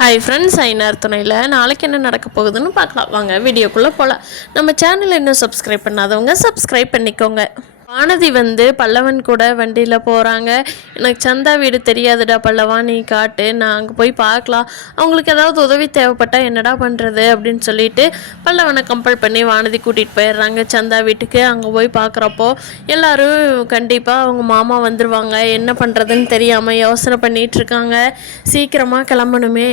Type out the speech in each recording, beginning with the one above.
Hi friends, ஐநார் துணையில் நாளைக்கு என்ன நடக்க போகுதுன்னு பார்க்கலாம். வாங்க வீடியோக்குள்ளே போகலாம். நம்ம சேனல் இன்னும் சப்ஸ்கிரைப் பண்ணாதவங்க சப்ஸ்கிரைப் பண்ணிக்கோங்க. வானதி பல்லவன் கூட வண்டியில் போகிறாங்க. எனக்கு சந்தா வீடு தெரியாதுடா பல்லவா, நீ காட்டு, நான் அங்கே போய் பார்க்கலாம், அவங்களுக்கு ஏதாவது உதவி தேவைப்பட்டால் என்னடா பண்ணுறது அப்படின்னு சொல்லிட்டு பல்லவனை கம்பல் பண்ணி வானதி கூட்டிகிட்டு போயிடுறாங்க சந்தா வீட்டுக்கு. அங்கே போய் பார்க்குறப்போ எல்லோரும் கண்டிப்பாக அவங்க மாமா வந்துடுவாங்க, என்ன பண்ணுறதுன்னு தெரியாமல் யோசனை பண்ணிகிட்ருக்காங்க. சீக்கிரமாக கிளம்பணுமே,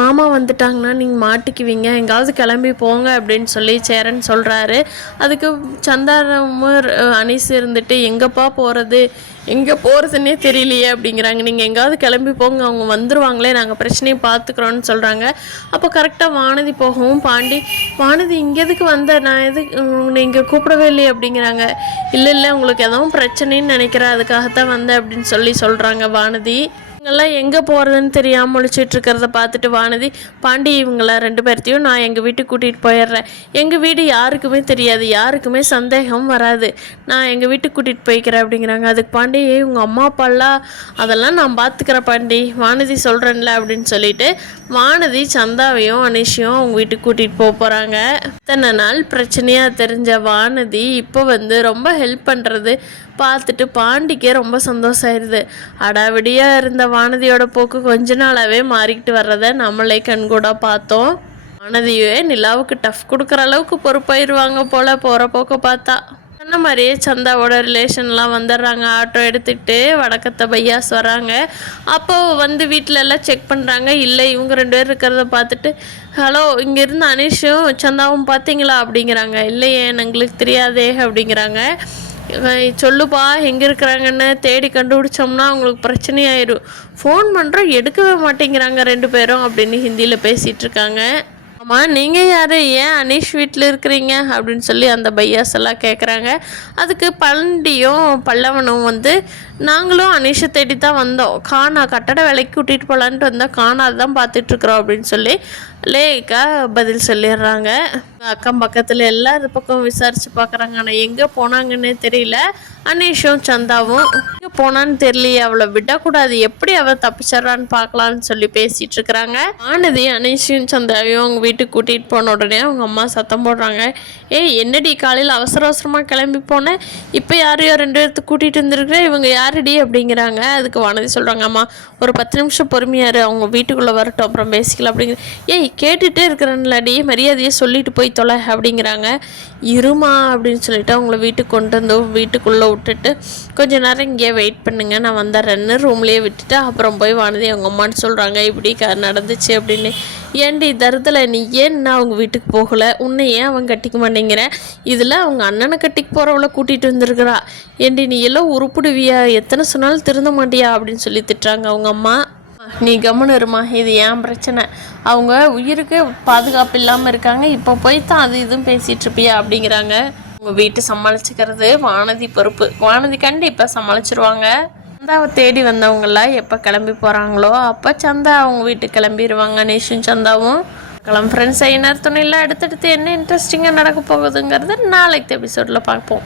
மாமா வந்துட்டாங்கன்னா நீங்கள் மாட்டிக்குவீங்க, எங்காவது கிளம்பி போங்க அப்படின்னு சொல்லி சேரன் சொல்கிறாரு. அதுக்கு சந்தாரமும் அனீஸ் இருந்துட்டு எங்கப்பா போகிறது, எங்கே போகிறதுன்னே தெரியலையே அப்படிங்கிறாங்க. நீங்கள் எங்காவது கிளம்பி போங்க, அவங்க வந்துடுவாங்களே, நாங்கள் பிரச்சனையை பார்த்துக்குறோன்னு சொல்கிறாங்க. அப்போ கரெக்டாக வானதி போகவும் வானதி இங்கே எதுக்கு வந்த, நான் எதுக்கு நீங்கள் கூப்பிடவே இல்லையே அப்படிங்கிறாங்க. இல்லை உங்களுக்கு எதுவும் பிரச்சனைன்னு நினைக்கிறேன், அதுக்காகத்தான் வந்தேன் அப்படின்னு சொல்கிறாங்க வானதி. இவங்கெல்லாம் எங்கே போகிறதுன்னு தெரியாமல் முழிச்சிட்டு இருக்கிறத பார்த்துட்டு வானதி, பாண்டி இவங்கள 2 பேர்த்தையும் நான் எங்கள் வீட்டுக்கு கூட்டிகிட்டு போயிடுறேன், எங்கள் வீடு யாருக்குமே தெரியாது, யாருக்குமே சந்தேகம் வராது, நான் எங்கள் வீட்டுக்கு கூட்டிகிட்டு போய்க்கிறேன் அப்படிங்கிறாங்க. அதுக்கு பாண்டி, உங்கள் அம்மா அப்பாலாம் அதெல்லாம் நான் பார்த்துக்கிறேன் பாண்டி, வானதி சொல்கிறேன்ல அப்படின்னு சொல்லிட்டு வானதி சந்தாவையும் அனிஷையும் அவங்க வீட்டுக்கு கூட்டிகிட்டு போகிறாங்க. இத்தனை நாள் பிரச்சனையாக தெரிஞ்ச வானதி இப்போ ரொம்ப ஹெல்ப் பண்ணுறது பார்த்துட்டு பாண்டிக்கே ரொம்ப சந்தோஷம் ஆயிடுது. அடாவடியாக இருந்த வானதியோட போக்கு கொஞ்ச நாளாகவே மாறிக்கிட்டு வர்றதை நம்மளே கண்கூட பார்த்தோம். வானதியே நிலாவுக்கு டஃப் கொடுக்குற அளவுக்கு பொறுப்பாயிருவாங்க போல் போகிற போக்க பார்த்தா. சொன்ன மாதிரியே சந்தாவோட ரிலேஷன்லாம் வந்துடுறாங்க. ஆட்டோ எடுத்துக்கிட்டு வடக்கத்தை பையாஸ் வராங்க. அப்போது வீட்டில எல்லாம் செக் பண்ணுறாங்க. இல்லை, இவங்க 2 பேர் இருக்கிறத பார்த்துட்டு, ஹலோ, இங்கேருந்து அனிஷும் சந்தாவும் பார்த்தீங்களா அப்படிங்கிறாங்க. இல்லையே, எங்களுக்கு தெரியாதே அப்படிங்கிறாங்க. சொல்லுப்பா எங்கே இருக்கிறாங்கன்னு தேடி கண்டுபிடிச்சோம்னா அவங்களுக்கு பிரச்சனையாயிடும், ஃபோன் பண்ணுறோம் எடுக்கவே மாட்டேங்கிறாங்க 2 பேரும் அப்படின்னு ஹிந்தியில் பேசிகிட்டு இருக்காங்க. ஆமாம், நீங்கள் யார், ஏன் அனீஷ் வீட்டில் இருக்கிறீங்க அப்படின்னு சொல்லி அந்த பையாஸ் எல்லாம் கேட்குறாங்க. அதுக்கு பழண்டியும் பல்லவனும் நாங்களும் அனீஷை தேடி தான் வந்தோம், கட்டட வேலைக்கு கூட்டிகிட்டு போகலான்ட்டு வந்தோம், அதுதான் பார்த்துட்ருக்குறோம் அப்படின்னு சொல்லி லேக்கா பதில் சொல்லிடுறாங்க. அக்கம் பக்கத்தில் எல்லாம் இது பக்கம் விசாரித்து பார்க்குறாங்க. ஆனால் எங்கே போனாங்கன்னே தெரியல. அனீஷும் சந்தாவும் எங்கே போனான்னு தெரியலையே, அவளை விடக்கூடாது, எப்படி அவள் தப்பிச்சிட்றான்னு பார்க்கலான்னு சொல்லி பேசிகிட்டு இருக்கிறாங்க. ஆனதி அனீஷையும் சந்தாவையும் அவங்க வீட்டுக்கு கூட்டிகிட்டு போன உடனே அவங்க அம்மா சத்தம் போடுறாங்க. என்னடி காலையில் அவசரமாக கிளம்பி போனேன், இப்போ யாரையோ 2 பேர்த்துக்கு கூட்டிகிட்டு வந்துருக்குறேன், இவங்க யாருடி அப்படிங்கிறாங்க. அதுக்கு வானதி சொல்கிறாங்க, அம்மா ஒரு 10 நிமிஷம் பொறுமையாரு, அவங்க வீட்டுக்குள்ளே வரட்டும், அப்புறம் பேசிக்கலாம் அப்படிங்கிற. கேட்டுகிட்டே இருக்கிறேன்லடி, மரியாதையை சொல்லிட்டு போய் தொலை அப்படிங்கிறாங்க. இருமா அப்படின்னு சொல்லிட்டு அவங்கள வீட்டுக்கு கொண்டு வந்து வீட்டுக்குள்ளே விட்டுட்டு கொஞ்ச நேரம் இங்கேயே வெயிட் பண்ணுங்க, நான் வந்துடுறேன்னு ரூம்லேயே விட்டுட்டு அப்புறம் போய் வானதி அவங்க அம்மான்னு சொல்கிறாங்க, இப்படி நடந்துச்சு அப்படின்னு. ஏன்டி தருதலை, நீ ஏன்னா அவங்க வீட்டுக்கு போகலை, உன்னை ஏன் அவன் கட்டிக்க மாட்டேங்கிற, இதில் அவங்க அண்ணனை கட்டிக்கு போகிறவளை கூட்டிகிட்டு வந்துருக்குறா, ஏண்டி நீ எல்லாம் உருப்பிடுவியா, எத்தனை சொன்னாலும் திருந்த மாட்டியா அப்படின்னு சொல்லி திட்டுறாங்க அவங்க அம்மா. நீ கம்முன்னு இருமா, இது ஏன் பிரச்சனை, அவங்க உயிருக்கு பாதுகாப்பு இல்லாமல் இருக்காங்க, இப்போ போய் தான் அது இதுவும் பேசிகிட்டு இருப்பியா அப்படிங்கிறாங்க. உங்கள் வீட்டை சமாளிச்சுக்கிறது வானதி பொறுப்பு, வானதி கண்டிப்பாக சமாளிச்சிருவாங்க. சந்தாவை தேடி வந்தவங்களாம் எப்போ கிளம்பி போகிறாங்களோ அப்போ சந்தா அவங்க வீட்டுக்கு கிளம்பிடுவாங்க. நேஷும் சந்தாவும் ஃப்ரெண்ட்ஸ். ஐநார் துணையில் அடுத்தடுத்து என்ன இன்ட்ரெஸ்டிங்காக நடக்க போகுதுங்கிறத நாளைக்கு எபிசோடில் பார்ப்போம்.